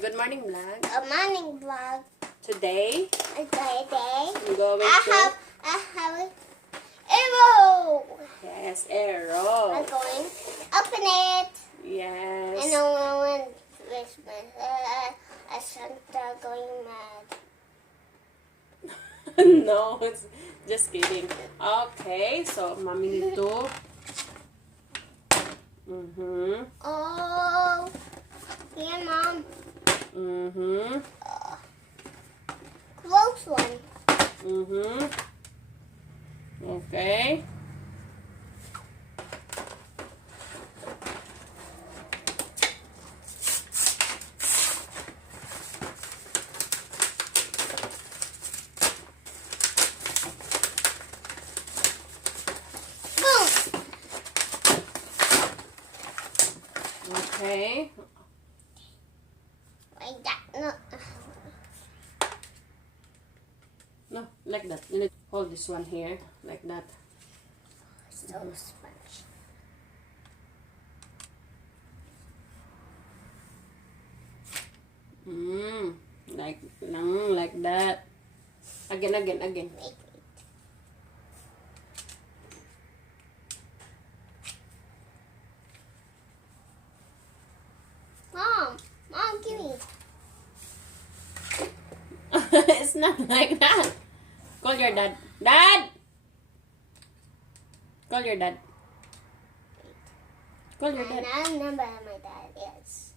Good morning vlog. A morning vlog. Today, I'm going to... I have an arrow. Yes, arrow. I'm going to open it. Yes. And then when Christmas, Santa going mad. No, it's just kidding. Okay, so mommy need to... Oh, here, Mom. Close one. Okay. Boom. Okay. Like that. No. No, like that. You need to hold this one here, like that. So sponge. Like that. Again. Wait. Mom, give me. It's not like that. Call your dad. Dad! Call your dad. Call your dad. I remember my dad, yes.